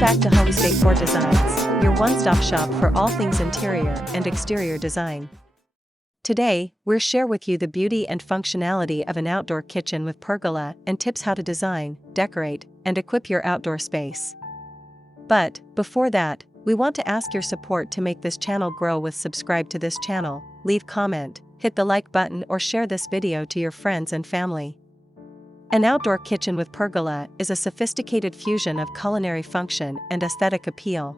back to Homes Decor Designs, your one-stop shop for all things interior and exterior design. Today, we'll share with you the beauty and functionality of an outdoor kitchen with pergola and tips how to design, decorate, and equip your outdoor space. But, before that, we want to ask your support to make this channel grow with subscribe to this channel, leave comment, hit the like button or share this video to your friends and family. An outdoor kitchen with pergola is a sophisticated fusion of culinary function and aesthetic appeal.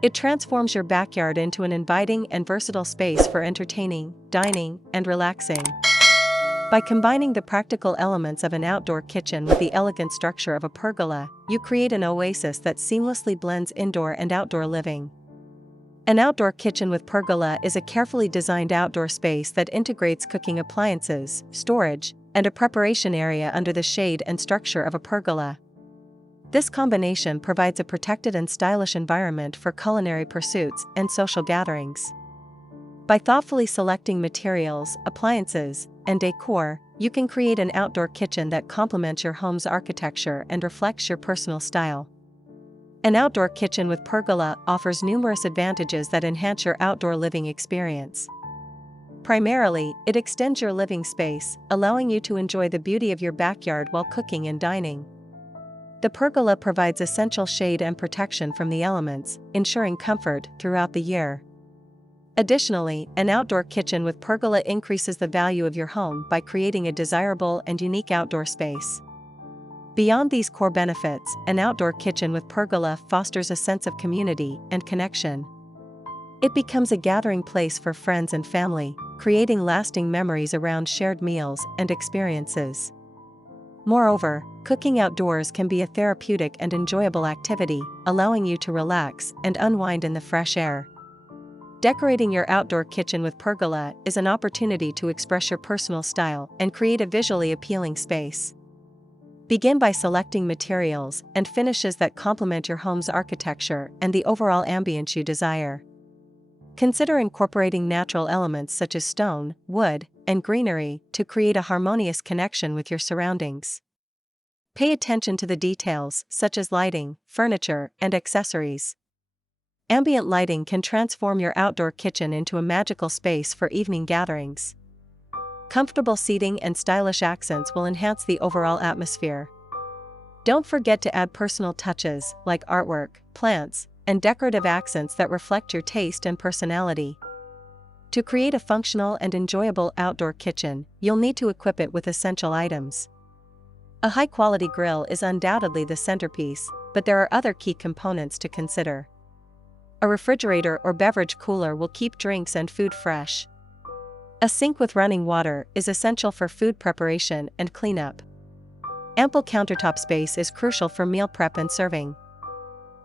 It transforms your backyard into an inviting and versatile space for entertaining, dining, and relaxing. By combining the practical elements of an outdoor kitchen with the elegant structure of a pergola, you create an oasis that seamlessly blends indoor and outdoor living. An outdoor kitchen with pergola is a carefully designed outdoor space that integrates cooking appliances, storage, and a preparation area under the shade and structure of a pergola. This combination provides a protected and stylish environment for culinary pursuits and social gatherings. By thoughtfully selecting materials, appliances, and decor, you can create an outdoor kitchen that complements your home's architecture and reflects your personal style. An outdoor kitchen with pergola offers numerous advantages that enhance your outdoor living experience. Primarily, it extends your living space, allowing you to enjoy the beauty of your backyard while cooking and dining. The pergola provides essential shade and protection from the elements, ensuring comfort throughout the year. Additionally, an outdoor kitchen with pergola increases the value of your home by creating a desirable and unique outdoor space. Beyond these core benefits, an outdoor kitchen with pergola fosters a sense of community and connection. It becomes a gathering place for friends and family, creating lasting memories around shared meals and experiences. Moreover, cooking outdoors can be a therapeutic and enjoyable activity, allowing you to relax and unwind in the fresh air. Decorating your outdoor kitchen with pergola is an opportunity to express your personal style and create a visually appealing space. Begin by selecting materials and finishes that complement your home's architecture and the overall ambience you desire. Consider incorporating natural elements such as stone, wood, and greenery to create a harmonious connection with your surroundings. Pay attention to the details such as lighting, furniture, and accessories. Ambient lighting can transform your outdoor kitchen into a magical space for evening gatherings. Comfortable seating and stylish accents will enhance the overall atmosphere. Don't forget to add personal touches like artwork, plants, and decorative accents that reflect your taste and personality. To create a functional and enjoyable outdoor kitchen, you'll need to equip it with essential items. A high-quality grill is undoubtedly the centerpiece, but there are other key components to consider. A refrigerator or beverage cooler will keep drinks and food fresh. A sink with running water is essential for food preparation and cleanup. Ample countertop space is crucial for meal prep and serving.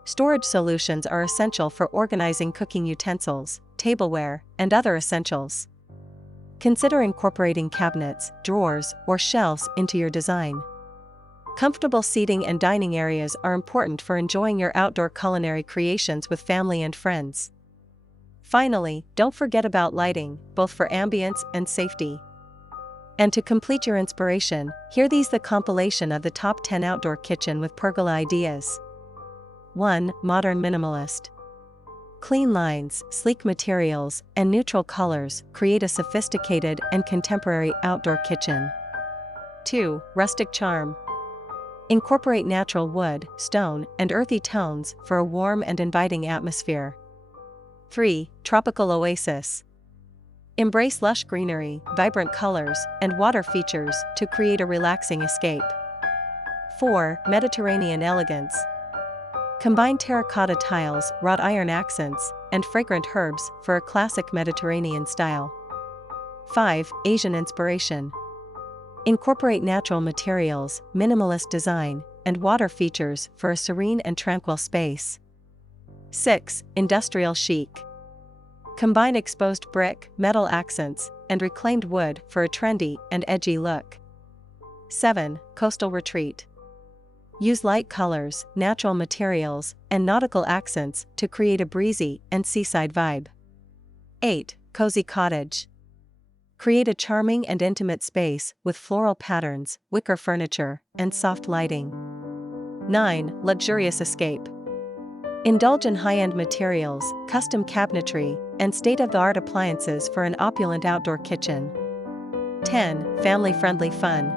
Storage solutions are essential for organizing cooking utensils, tableware, and other essentials. Consider incorporating cabinets, drawers, or shelves into your design. Comfortable seating and dining areas are important for enjoying your outdoor culinary creations with family and friends. Finally, don't forget about lighting, both for ambience and safety. And to complete your inspiration, here these the compilation of the top 10 outdoor kitchen with pergola ideas. 1. Modern minimalist. Clean lines, sleek materials, and neutral colors create a sophisticated and contemporary outdoor kitchen. 2. Rustic charm. Incorporate natural wood, stone, and earthy tones for a warm and inviting atmosphere. 3. Tropical oasis. Embrace lush greenery, vibrant colors, and water features to create a relaxing escape. 4. Mediterranean elegance. Combine terracotta tiles, wrought iron accents, and fragrant herbs for a classic Mediterranean style. 5. Asian inspiration. Incorporate natural materials, minimalist design, and water features for a serene and tranquil space. 6. Industrial chic. Combine exposed brick, metal accents, and reclaimed wood for a trendy and edgy look. 7. Coastal retreat. Use light colors, natural materials, and nautical accents to create a breezy and seaside vibe. 8. Cozy cottage. Create a charming and intimate space with floral patterns, wicker furniture, and soft lighting. 9. Luxurious escape. Indulge in high-end materials, custom cabinetry, and state-of-the-art appliances for an opulent outdoor kitchen. 10. Family-friendly fun.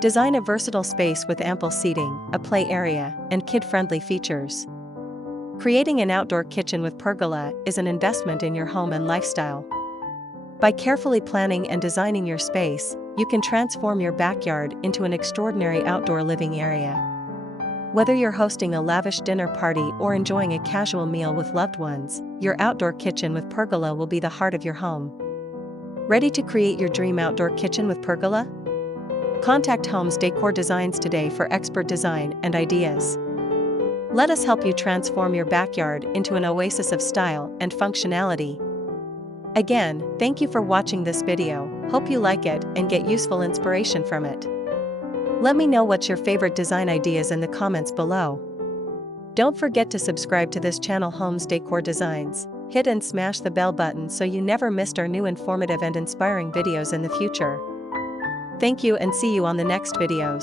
Design a versatile space with ample seating, a play area, and kid-friendly features. Creating an outdoor kitchen with Pergola is an investment in your home and lifestyle. By carefully planning and designing your space, you can transform your backyard into an extraordinary outdoor living area. Whether you're hosting a lavish dinner party or enjoying a casual meal with loved ones, your outdoor kitchen with Pergola will be the heart of your home. Ready to create your dream outdoor kitchen with Pergola? Contact Homes Decor Designs today for expert design and ideas. Let us help you transform your backyard into an oasis of style and functionality. Again, thank you for watching this video. Hope you like it and get useful inspiration from it. Let me know what's your favorite design ideas in the comments below. Don't forget to subscribe to this channel, Homes Decor Designs. Hit and smash the bell button so you never missed our new informative and inspiring videos in the future. Thank you and see you on the next videos.